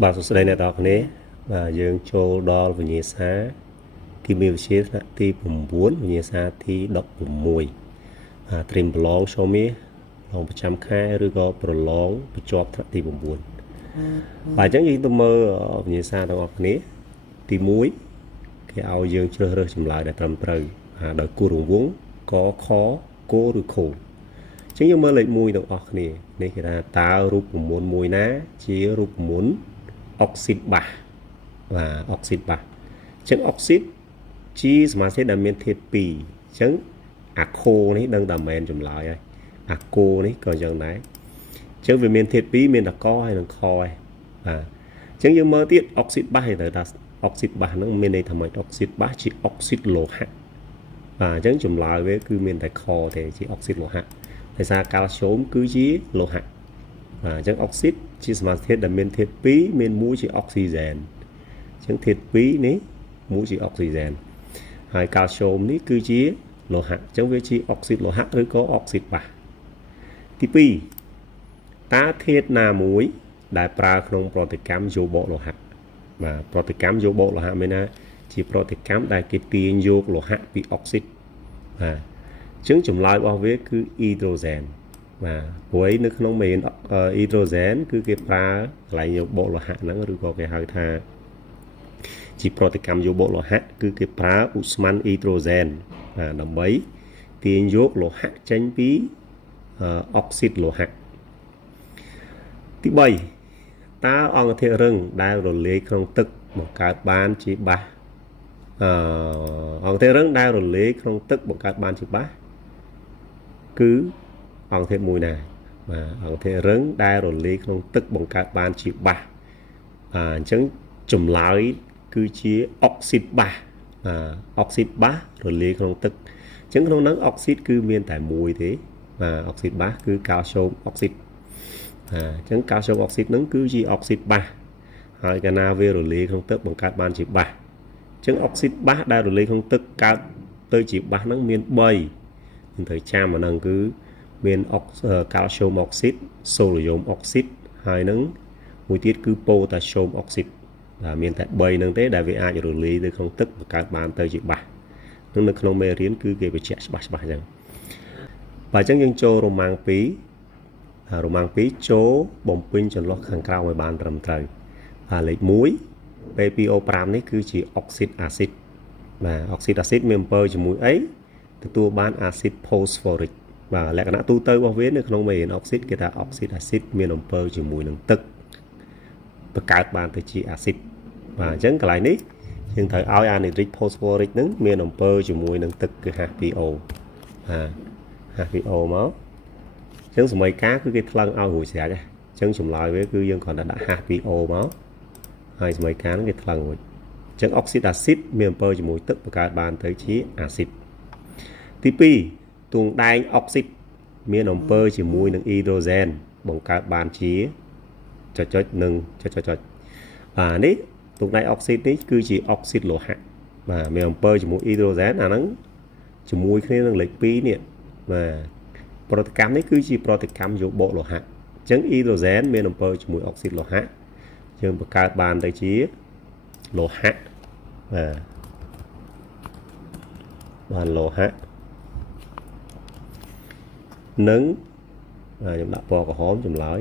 បាទសួស្តីអ្នកនរគ្នាបាទយើងចូលដល់វិញ្ញាសាគីមីវិទ្យាថ្នាក់ទី9វិញ្ញាសាទី16ត្រៀមប្រឡងចូលមាសប្រឡងប្រចាំខែឬក៏ប្រឡងបញ្ចប់ថ្នាក់ទី9បាទអញ្ចឹងយើងទៅមើលវិញ្ញាសាទាំងអស់គ្នាទី1គេឲ្យយើងជ្រើសរើសចម្លើយដែលត្រឹមត្រូវដោយគូរង្វង់កខគោឬខូអញ្ចឹងយើងមើលលេខ1ទាំងអស់គ្នានេះគេថាតើរូបមន្តមួយណាជារូបមន្តអុកស៊ីតបាសបាទអុកស៊ីតបាសអញ្ចឹងអុកស៊ីតជាសមាសធាតុដែលមានធាតុ2អញ្ចឹងអាខូនេះដឹងតែមែនចម្លើយហើយអាគោនេះក៏អញ្ចឹងដែរអញ្ចឹងវាមានធាតុ2មានតែកហើយនិងខហើយបាទអញ្ចឹងយើងមើលទៀតអុកស៊ីតបាសទៅថាអុកស៊ីតបាសហ្នឹងមានន័យថាម៉េចអុកស៊ីតបាសជាអុកស៊ីតលោហៈបាទអញ្ចឹងចម្លើយវាគឺមានតែខទេជាអុកស៊ីតលោហៈដោយសារកាល់ស្យូមគឺជាលោហៈបាទអញ្ចឹងអុកស៊ីតជាសមាសធាតុដែលមានធាតុ2មានមួយជាអុកស៊ីហ្សែនអញ្ចឹងធាតុ2នេះមួយជាអុកស៊ីហ្សែនហើយកាល់ស្យូមនេះគឺជាលោហៈអញ្ចឹងវាជាអុកស៊ីតលោហៈឬក៏អុកស៊ីតបាសទី2តើធាតុណាមួយដែលប្រើក្នុងប្រតិកម្មយោបកលោហៈបាទប្រតិកម្មយោបកលោហៈមានណាជាប្រតិកម្មដែលគេទាញយកលោហៈពីអុកស៊ីតបាទអញ្ចឹងចម្លើយរបស់វាគឺអ៊ីដ្រូសែនបាទព្រោះនៅក្នុងមេរៀនអ៊ីដ្រូសែនគឺគេប្រើកន្លែងយោបកលោហៈហ្នឹងឬក៏គេហៅថាជាប្រតិកម្មយោបកលោហៈគឺគេប្រើឧស្ម័នអ៊ីដ្រូសែនដើម្បីទាញយកលោហៈចេញពីអុកស៊ីតលោហៈទី3តើអង្គធាតុរឹងដែលរលាយក្នុងទឹកបង្កើតបានជាបាសអង្គធាតុរឹងដែលរលាយក្នុងទឹកបង្កើតបានជាបាសគឺអង្គធាតុមួយណាបាទអង្គធាតុរឹងដែលរលាយក្នុងទឹកបង្កើតបានជាបាសអញ្ចឹងចម្លើយគឺជាអុកស៊ីតបាសអុកស៊ីតបាសរលាយក្នុងទឹកអញ្ចឹងក្នុងហ្នឹងអុកស៊ីតគឺមានតែមួយទេបាទអុកស៊ីតបាសគឺកាល់ស្យូមអុកស៊ីតអញ្ចឹងកាល់ស្យូមអុកស៊ីតហ្នឹងគឺជាអុកស៊ីតបាសហើយកាលណាវារលាយក្នុងទឹកបង្កើតបានជាបាសអញ្ចឹងអុកស៊ីតបាសដែលរលាយក្នុងទឹកកើតទៅជាបាសហ្នឹងមាន3យើងត្រូវចាំអាហ្នឹងគឺមានកាល់ស្យូមអុកស៊ីតសូឡូយ៉ូមអុកស៊ីតហើយនឹងមួយទៀតគឺប៉ូតាស្យូមអុកស៊ីតមានតែ3ហ្នឹងទេដែលវាអាចរលាយទៅក្នុងទឹកបង្កើតបានទៅជាបាសនឹងនៅក្នុងមេរៀនគឺគេបញ្ជាក់ច្បាស់អញ្ចឹងបាទអញ្ចឹងយើងចូលរ៉ូម៉ាំង2រ៉ូម៉ាំង2ចូលបំពេញចន្លោះខាងក្រោមឲ្យបានត្រឹមត្រូវលេខ1 P2O5 នេះគឺជាអុកស៊ីតអាស៊ីតបាទអុកស៊ីតអាស៊ីតមានអំពើជាមួយអីទទួលបានអាស៊ីតផូស្ហ្វូរិកបាទលក្ខណៈទូទៅរបស់វានៅក្នុងមេរៀនអុកស៊ីតគេថាអុកស៊ីតអាស៊ីតមានអំពើជាមួយនឹងទឹកបង្កើតបានទៅជាអាស៊ីតបាទអញ្ចឹងកន្លែងនេះយើងត្រូវឲ្យអានីត្រិកផូស្ហ្វូរិកហ្នឹងមានអំពើជាមួយនឹងទឹកគឺ H2O H2O មកអញ្ចឹងសមីការគឺគេថ្លឹងឲ្យរួចស្រេចហើយអញ្ចឹងចម្លើយវាគឺយើងគ្រាន់តែដាក់ H2O មកហើយសមីការហ្នឹងគេថ្លឹងរួចអញ្ចឹងអុកស៊ីតអាស៊ីតមានអំពើជាមួយទឹកបង្កើតបានទៅជាអាស៊ីតទី2ទួងដែងអុកស៊ីតមានអំពើជាមួយនឹងអ៊ីដ្រូសែនបង្កើតបានជាចុចនិងចុចនេះទួងដែងអុកស៊ីតនេះគឺជាអុកស៊ីតលោហៈបាទមានអំពើជាមួយអ៊ីដ្រូសែនអាហ្នឹងជាមួយគ្នានឹងលេខ2នេះបាទប្រតិកម្មនេះគឺជាប្រតិកម្មយោបកលោហៈអញ្ចឹងអ៊ីដ្រូសែនមានអំពើជាមួយអុកស៊ីតលោហៈយើងបង្កើតបានទៅជាលោហៈបានលោហៈនិងខ្ញុំដាក់ពណ៌ក្រហមចម្លើយ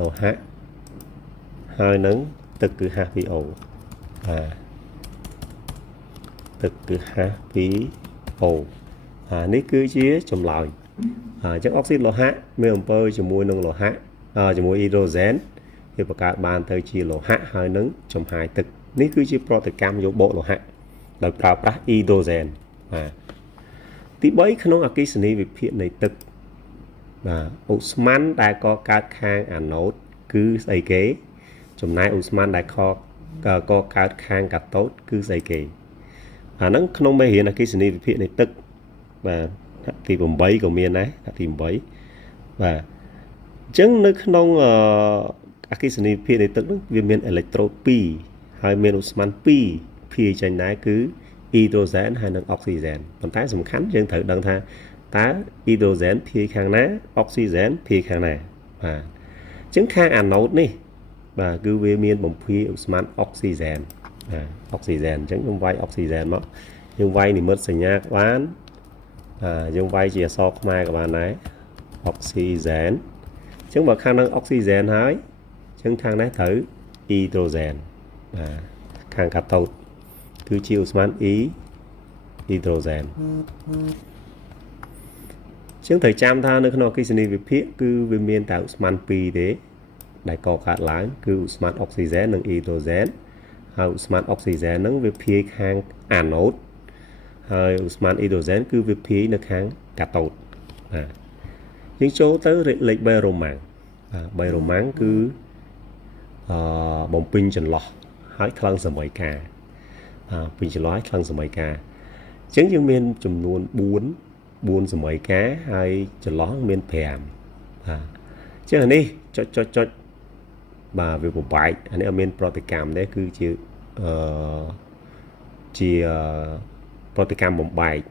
លោហៈហើយនឹងទឹកគឺ H2O ទឹកគឺ H2O នេះគឺជាចម្លើយអញ្ចឹងអុកស៊ីតលោហៈមានអំពើជាមួយនឹងលោហៈជាមួយអ៊ីដ្រូសែនវាបង្កើតបានទៅជាលោហៈហើយនឹងចំហាយទឹកនេះគឺជាប្រតិកម្មយោបកលោហៈដោយប្រើប្រាស់អ៊ីដ្រូសែនទី3ក្នុងអគ្គិសនីវិភាគនៃទឹកបាទឧស្ម័នដែលកកើតខាងអាណូតគឺស្អីគេចំណែកឧស្ម័នដែលកកើតខាងកាតូតគឺស្អីគេអាហ្នឹងក្នុងមេរៀនអគ្គិសនីវិភាគនៃទឹកបាទទី8ក៏មានដែរទី8បាទអញ្ចឹងនៅក្នុងអគ្គិសនីវិភាគនៃទឹកហ្នឹងវាមានអេឡិចត្រូត2ហើយមានឧស្ម័ន2ភាយចេញដែរគឺអ៊ីដ្រូសែនហើយនិងអុកស៊ីហ្សែនប៉ុន្តែសំខាន់យើងត្រូវដឹងថាតើអ៊ីដ្រូសែនភាយខាងណាអុកស៊ីហ្សែនភាយខាងណាបាទអញ្ចឹងខាងអាណូតនេះ và cứ về miền bóng phi Usman oxygen oxygen chẳng không vay oxygen mà nhưng vay thì mất sinh nhạc bán nhưng vay chỉ so mai các bạn đấy oxygen chẳng mà khả năng oxygen hái chẳng thang đấy thử hydrogen khang cathode cứ chịu Usman hydrogen chẳng thời trăm tha nữa nó cái gì về phía cứ về miền tạo Usman pi thế đại có cả lái cứ Usman oxygen nâng hydrogen hay Usman oxygen nâng về phía khang anode hay Usman hydrogen cứ về phía nâng khang cathode những chỗ tới lệch bê rô màng cứ bóng pin chân lọ hỏi khăn sầm mấy cả pin chân lọ khăn sầm mấy cả chứng như miền chùm luôn buôn sầm mấy cá hay chân lọ miền phèm chứ là đi cho bà về một bài anh em miền proticam đấy cứ chỉ proticam một bài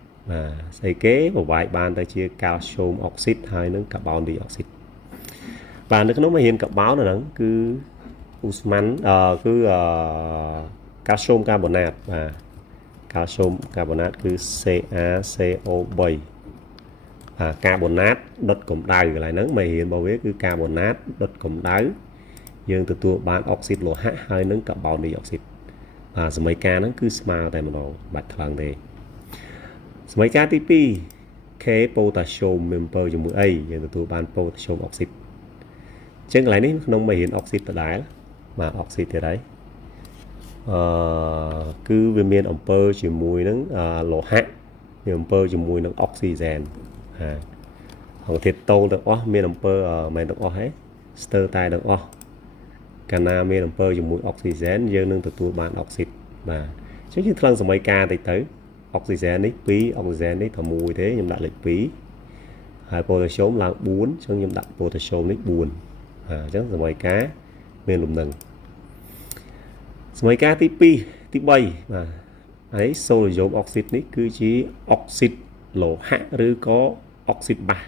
xây kế một bài ban ta chia calcium oxide hay nó carbon dioxide và nó mà hiện carbon báo là cứ Usman cứ calcium carbonate và calcium carbonate cứ CaCO7 carbonate đất cộng đáy lại nắng mày hiện bảo vệ cứ carbonate đất cộng đáy dương từ tua bán oxide lỗ H hay nắng carbon dioxide và mấy ca nó cứ smile tại một đầu bạch thằng đây mấy ca tí pi cái potassium member dùng mũi A dương từ tua bán potassium oxide chân lại ní không mày hiện oxide tại đáy mà oxide thì đấy cứ về miền ông pơ chỉ mùi nắng lỗ H miền ông pơ chỉ mùi nắng oxygen họ thiệt tô được miền ông pơ mày được hết stir tai được cana miền ông pơ chỉ mùi oxygen dương nâng từ tua bán oxide mà chứ như thằng mấy ca thì tới oxygen ấy phí oxygen ấy thở mùi thế nhưng đã lịch phí hai potassium là 4 chứ nhưng đặt potassium ấy buồn chắc là mấy cá miền lùm nừng mấy cá tí pi tí bay mà ấy sodium oxide này cứ chỉ oxide lỗ Hឬcó oxide ba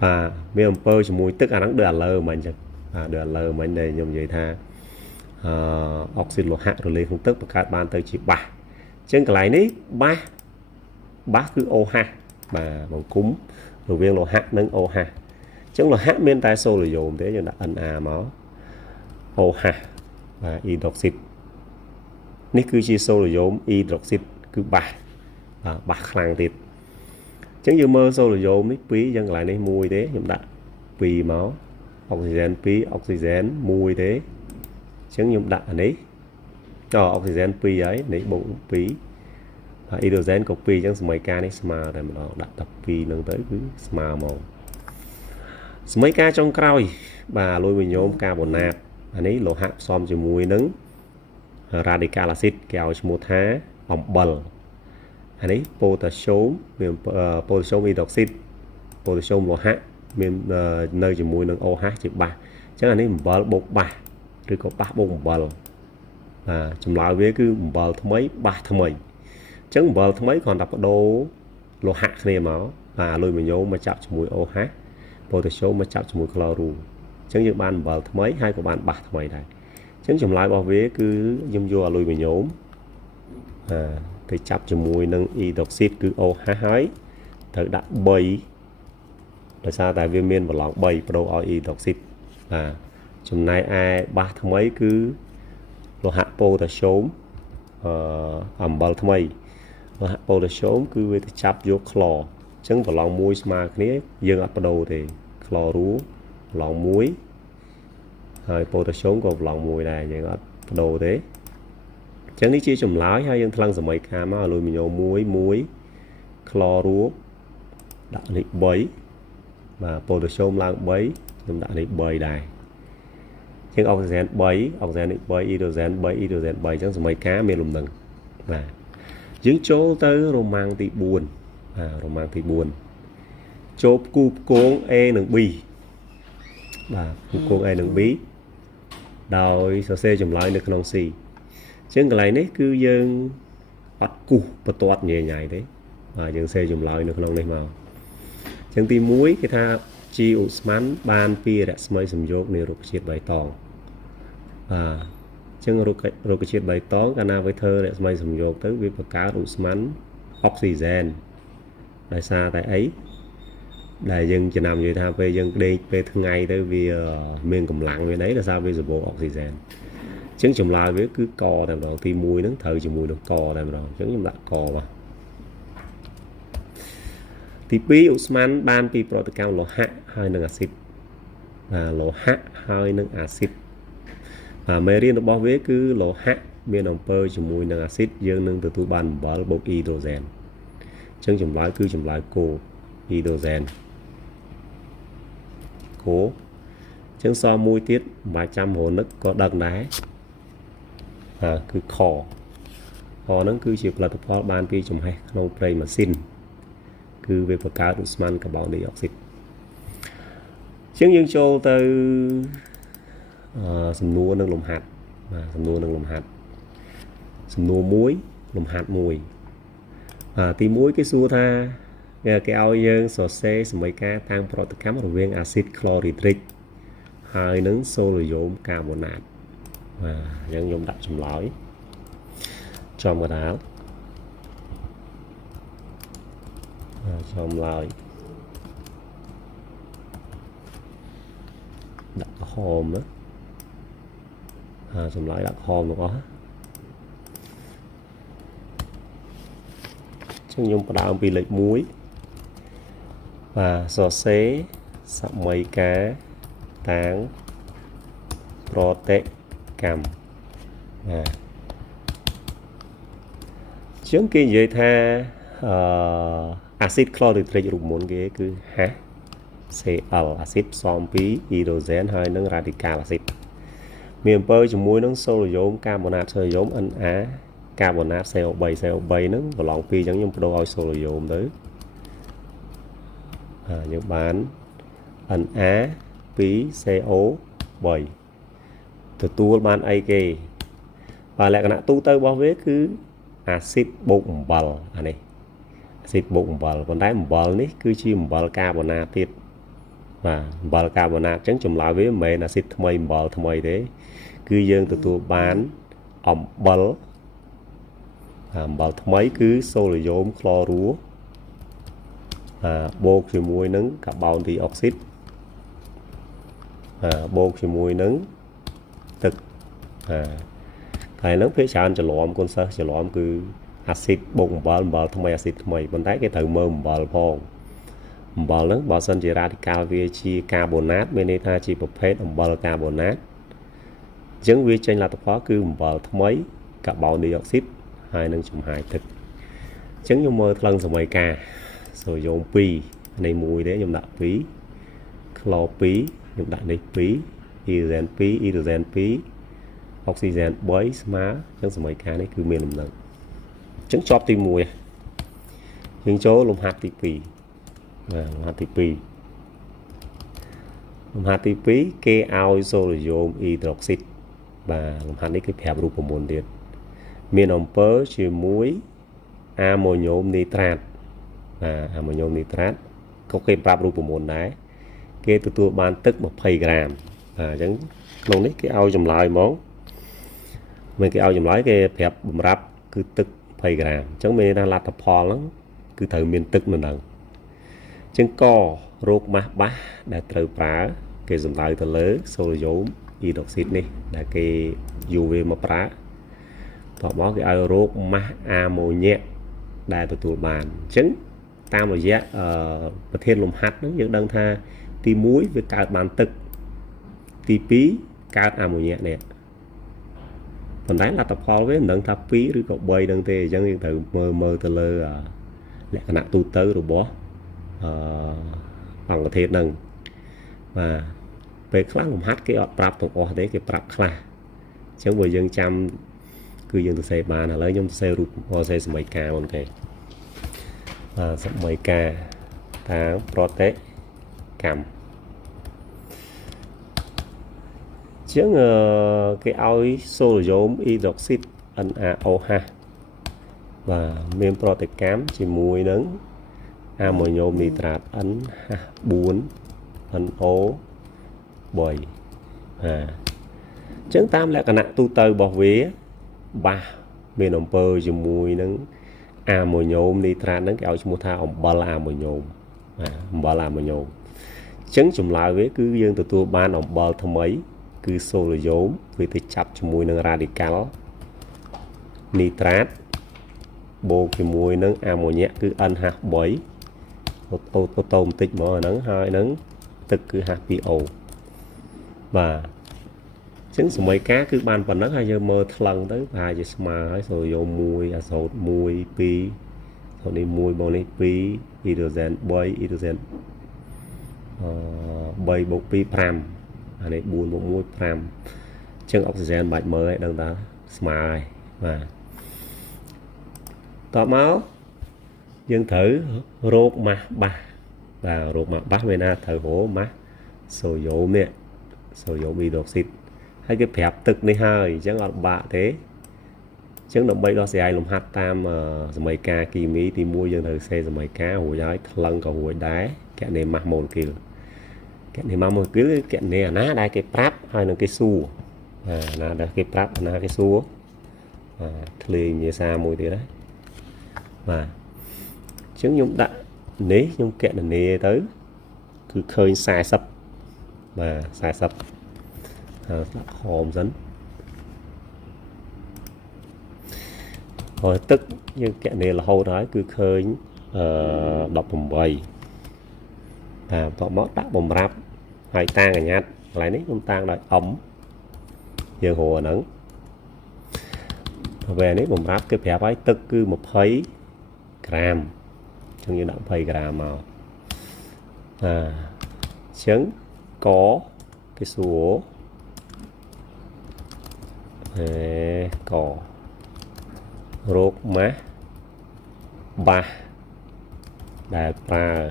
và miền ông pơ chỉ mùi tức là nó đờ lơ mình chẳng đờ lơ mình này nhầm vậy tha oxide lỗ H rồi lên không tức các bạn tới chỉ ba chân cái này ní ba cứ OH mà bằng cúm rồi viên lỗ H nâng OH chẳng là H bên tay sodium thế nhưng đã Na máu OH và hydroxide ní cứ chỉ sodium hydroxide cứ ba khang thịt chẳng như mơ sodium ní phí dân lại này mùi thế nhưng đã phí máu oxygen phí oxygen mùi thế chẳng như đã đấy oxygen phí ấy đấy bụng phí hydrogen có phí chẳng mấy ca này smart này mà đặt tập phí nâng tới cứ smart màu mấy ca trong cõi bà lôi mình nhóm carbonate anh ấy lỗ hạt xóm chỉ mùi nứng radical acid kéo một há ẩm bẩn anh ấy potassium potassium hydroxide potassium lỗ hạt miền nơi chỉ mùi nứng OH chỉ ba chắc anh ấy bẩn bột ba rồi có ba bột bẩn chùm lại với cứ bẩn mấy ba mấy chẳng bẩn mấy còn đọc đồ lỗ hạt này máu lôi mình nhóm mà chạm chỉ mùi OH potassium mà chạm mùi chlorua chẳng như bạn bờ mấy hai của bạn bạc mấy này chẳng chùm lại bảo vệ cứ dùng vô lùi mình nhóm cái chắp cho mùi nâng hydroxide cứ OH ấy thử đặt bay tại sao tại viên miền và lòng bay pro hydroxide chùm này ai ba mấy cứ lô hạ potassium ẩm bờ mấy lô hạ potassium cứ với chắp vô chlor chẳng vào lòng muối mà cái dương áp đầu thì chlorua lòng muối rồi potassium còn lòng muối này dương áp đầu thế chẳng đi chia chùm lái hay dương thăng rồi mấy ca mà lùi mình nhổ muối chlorua đã định bấy và potassium lang bấy nhưng đã định bấy này nhưng oxygen bấy hydrogen bấy chẳng rồi mấy cá miền lùm nừng và những chỗ tới romang thì buồn romang thì buồn chốt cúp cuốn E nâng bi và cúp cuốn E nâng bí đòi sao xe chùm lại được non xì chứ cái này đấy cứ dân bắt cú và toát nhẹ nhảy đấy và dân xe chùm lại được non này màu chẳng tìm muối cái tha chi Usman ban pi đã smay sầm dốt nêu được chiết bài tòng ចឹងរុក្ខជាតិបៃតងកាលណាវាធ្វើរស្មីសំយោគទៅវាបង្កើតឧស្ម័នអុកស៊ីហ្សែនដោយសារតែអីដែលយើងចំណាំនិយាយថាពេលយើងដេកពេលថ្ងៃទៅវាមានកម្លាំងវាអីដោយសារវាសម្បូរអុកស៊ីហ្សែនអញ្ចឹងចម្លើយវាគឺកតែម្ដងទី1ហ្នឹងត្រូវជាមួយនឹងកតែម្ដងអញ្ចឹងខ្ញុំដាក់កបាទទី2ឧស្ម័នបានពីប្រតិកម្មលោហៈហើយនឹងអាស៊ីតលោហៈហើយនឹងអាស៊ីតមេរៀនរបស់វាគឺលោហៈមានអំពើជាមួយនឹងអាស៊ីតយើងនឹងទទួលបានអំបិលបូកអ៊ីដ្រូសែនអញ្ចឹងចម្លើយគឺចម្លើយគោអ៊ីដ្រូសែនគោអញ្ចឹងសល់មួយទៀតមិនបាច់ចាំរនឹកក៏ដឹងដែរគឺខហ្នឹងគឺជាផលិតផលបានពីចំហេះក្នុងប្រេងម៉ាស៊ីនគឺវាបង្កើតឧស្ម័នកាបូនឌីអុកស៊ីតអញ្ចឹងយើងចូលទៅសំណួរនឹងលំហាត់សំណួរនឹងលំហាត់សំណួរ1លំហាត់1ទី1គេសួរថាគេឲ្យយើងសរសេរសមីការតាំងប្រតិកម្មរវាងអាស៊ីតក្លរីត្រិកហើយនឹងសូឡូយ៉ូមកាបូណាតអញ្ចឹងខ្ញុំដាក់ចម្លើយចំកណ្ដាលចម្លើយដាក់ក្រហមណាចម្លើយដាក់ក្រហមទាំងអស់ចឹងខ្ញុំផ្ដើមពីលេខ1សរសេរសមីការតាំងប្រតិកម្មចឹងគេនិយាយថាអាស៊ីតក្លរីត្រិករូបមន្តគេគឺ HCl អាស៊ីតផ្សំពីអ៊ីដ្រូសែនហើយនឹងរ៉ាឌីកាល់អាស៊ីតមានអំពើជាមួយនឹងសូឡូយ៉ូមកាបូណាតសូឡូយ៉ូម Na កាបូណាត CO3 ហ្នឹងប្រឡងពីរអញ្ចឹងខ្ញុំបដូរឲ្យសូឡូយ៉ូមទៅយើងបាន Na 2CO3 ទទួលបានអីគេលក្ខណៈទូទៅរបស់វាគឺអាស៊ីតបូកអំបិលអានេះអាស៊ីតបូកអំបិលប៉ុន្តែអំបិលនេះគឺជាអំបិលកាបូណាតទៀតអំបិលកាបូណាតអញ្ចឹងចម្លើយវាមិនមែនអាស៊ីតថ្មីអំបិលថ្មីទេគឺយើងទទួលបានអំបិលថ្មីគឺសូឡូយ៉ូមក្លរ៉ូបូកជាមួយនឹងកាបូនឌីអុកស៊ីតបូកជាមួយនឹងទឹកហើយនឹងភាគច្រើនច្រឡំកូនសិស្សច្រឡំគឺអាស៊ីតបូកអំបិលថ្មីអាស៊ីតថ្មីប៉ុន្តែគេត្រូវមើលអំបិលផងអំបិលហ្នឹងបើសិនជារ៉ាឌីកាល់វាជាកាបូណាតមានន័យថាជាប្រភេទអំបិលកាបូណាតអញ្ចឹងវាចេញលទ្ធផលគឺអំបិលថ្មីកាបូនឌីអុកស៊ីតហើយនឹងចំហាយទឹកអញ្ចឹងខ្ញុំមើលថ្លឹងសមីការសូឡូយ៉ូម2នៃ1ទេខ្ញុំដាក់2ក្ល2ខ្ញុំដាក់នេះ2អ៊ីដ្រូសែន2អ៊ីដ្រូសែន2អុកស៊ីហ្សែន3ស្មើអញ្ចឹងសមីការនេះគឺមានលំនឹងអញ្ចឹងជាប់ទី1យើងចូលលំហាត់ទី2លំហាត់ទី2លំហាត់ទី2គេឲ្យសូឡូយ៉ូមអ៊ីដ្រូស៊ីតលំហាត់នេះគេប្រាប់រូបមន្តទៀតមានអំពើជាមួយអាម៉ូញ៉ូមនីត្រាតអាម៉ូញ៉ូមនីត្រាតក៏គេប្រាប់រូបមន្តដែរគេទទួលបានទឹក20ក្រាមអញ្ចឹងក្នុងនេះគេឲ្យចម្លើយមកមិនគេឲ្យចម្លើយគេប្រាប់បំរាប់គឺទឹក20ក្រាមអញ្ចឹងមានថាលទ្ធផលហ្នឹងគឺត្រូវមានទឹកនៅហ្នឹងអញ្ចឹងករោគម៉ាស់បាសដែលត្រូវប្រើគេសំដៅទៅលើសូឡូយ៉ូមអ៊ីដ្រូស៊ីតនេះដែលគេយូវាមកប្រើតមកគេឲ្យរោគម៉ាស់អាម៉ូញ៉ែកដែលទទួលបានអញ្ចឹងតាមរយៈប្រធានលំហាត់ហ្នឹងយើងដឹងថាទី1វាកើតបានទឹកទី2កើតអាម៉ូញ៉ែកនេះប៉ុន្តែលទ្ធផលវាមិនដឹងថា2ឬក៏3ដឹងទេអញ្ចឹងយើងត្រូវមើលទៅលើលក្ខណៈទូទៅរបស់អង្គធាតុហ្នឹងពេលខ្លះលំហាត់គេអត់ប្រាប់ទាំងអស់ទេគេប្រាប់ខ្លះអញ្ចឹងបើយើងចាំគឺយើងសរសេរបានឥឡូវខ្ញុំសរសេររូបសរសេរសមីការមុនគេសមីការតាមប្រតិកម្មជាងគេឲ្យសូឡូយ៉ូមអ៊ីដ្រូស៊ីត NaOH មានប្រតិកម្មជាមួយនឹងអាម៉ូញ៉ូមនីត្រាត NH4NO3 chẳng tam lại cả nặng tu tơ bỏ vế ba bên ông bơ cho mùi nâng mùi nhôm đi tra nâng kéo cho mùi tha ông bà la mùi nhôm bà la mùi nhôm chẳng chùm lại với cứ dương từ tua ban ông bà thầm ấy cứ xô là dốm vì tôi chắp cho mùi nâng radical nitrat bộ cái mùi nâng mùi nhẹ cứ ăn hạt bấy ô tô tích mở nâng hai nâng tức cứ hạt PO và chứng số mấy cá cứ ban phần đất hay giờ mơ lần tới hai giờ mà hay rồi vô mùi số mùi pi rồi đi mùi bao này pi hydrogen bay hydrogen bay bộ pi pram anh ấy buồn một mùi pram chứng oxygen bạch mới đang ta smile và tỏ máu dân thử rốt mà ba và rốt mà bắt bên na thử hổ má sổ dỗ nè sổ dỗ bị đột xịt hay cái phép thực này hơi chẳng là bạ thế chẳng động bay đó sẽ ai làm hát tam mấy ca kỳ mỹ thì mua dân thử xe mấy cá hồi giói lân cầu hồi đá kẹt này mặc một kiểu kẹt này mặc một kiểu kẹt này ná đây cái prap hay là cái xu là đây cái prap là cái xu liền như xa mùi thế đấy mà chứng nhung đã nếu nhung kẹt là nề tới cứ khơi sai sập mà sai sập hòm dẫn rồi tức như kẹt này là hầu đó cứ khơi đọc bầm bầy tọa mót đã bầm rạp hai tang ở nhát lại nít chúng tang đợi ống giờ hồ nắng về nít bầm rạp cái phép ấy tức cứ một thấy gram trong như động phây gram màu chấn có cái số cỏ rốt má ba đại ba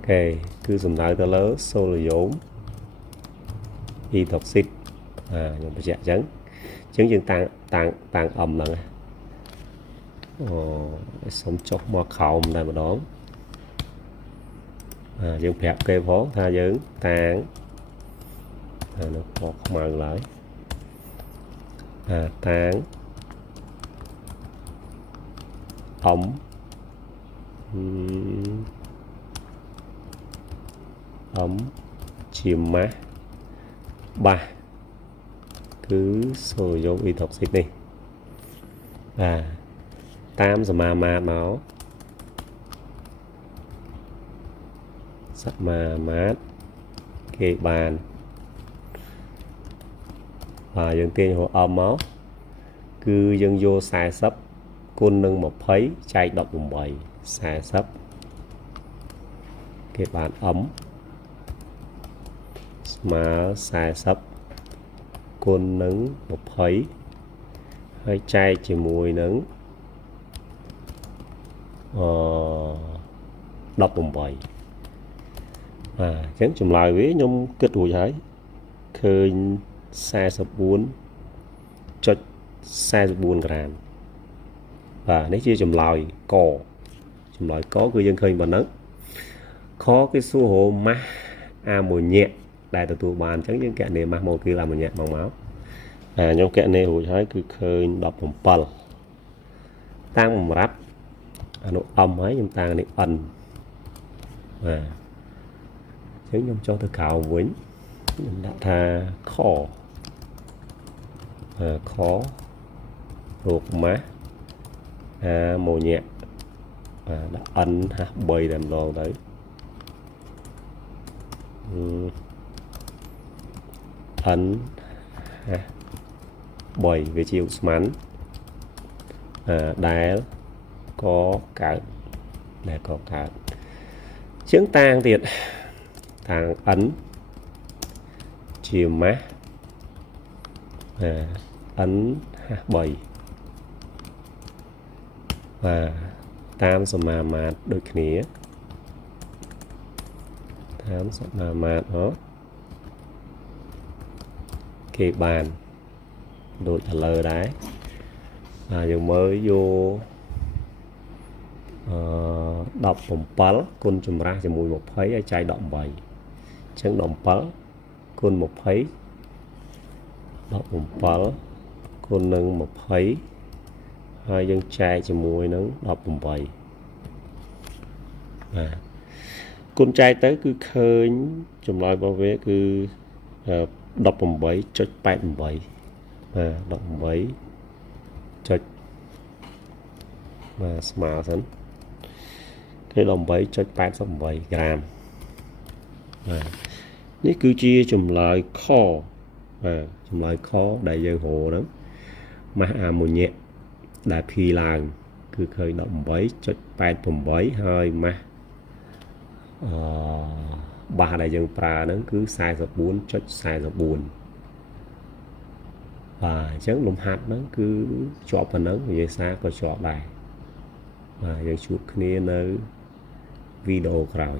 ok cứ dùng lại tới lớn số là giống y toxic nhưng mà dạ chấn chấn tăng âm lần sống chốc mò khẩu đây mà đón dân phép kê phố tha dưỡng tàn nó có mờ lại tán ống ống chìm má ba cứ số dấu y toxic đi tam giờ mà máu sắp mà mát kê bàn và dân tiên hồ âm máu cứ dân vô xài sắp côn nâng một phấy chay đọc vùng bầy xài sắp kê bàn ấm mà xài sắp côn nâng một phấy hơi chay chỉ mùi nâng đọc vùng bầy chẳng chùm lại với nhóm kết hùi ấy khơi xe sập buôn cho xe sập buôn gram và nếu chưa chùm lại có cứ dân khơi mà nắng khó cái số hộ má mùi nhẹ đại tụ bàn chẳng những kẹt này má màu kia là mùi nhẹ màu máu nhóm kẹt này hùi ấy cứ khơi đọc một pal tăng một rắp nó âm ấy chúng ta này ẩn chứng nhóm cho tôi cào vĩnh đã tha khó ruột má màu nhẹ đã ấn bầy làm lon đấy ấn bầy về chiều mắn đá có cả để có cả chứng tang tiệt tang ấn chiều má ấn bầy và tam số mà mát đôi khía tam số mà mát đó kê bàn đôi trả lời đấy giờ mới vô đọc một pal côn chùm ra cho mùi một phấy ở chai động bầy chân động pal côn một phấy 17 គុណនឹង 20 ហើយយើងចែកជាមួយនឹង 18 បាទគុណចែកទៅគឺឃើញចម្លើយរបស់វាគឺ 18.88 បាទ 18 ចុចបាទស្មើសិនគឺ 18.88 ក្រាមបាទនេះគឺជាចម្លើយខបាទចម្លើយខដែលយើងរកហ្នឹងម៉ាស់អាម៉ូញ៉ាក់ដែលភីឡើងគឺឃើញ 18.88 ហើយម៉ាស់បាសដែលយើងប្រើហ្នឹងគឺ 44.44 បាទអញ្ចឹងលំហាត់ហ្នឹងគឺជាប់ប៉ុណ្ណឹងវិញ្ញាសាក៏ជាប់ដែរបាទយើងជួបគ្នានៅវីដេអូក្រោយ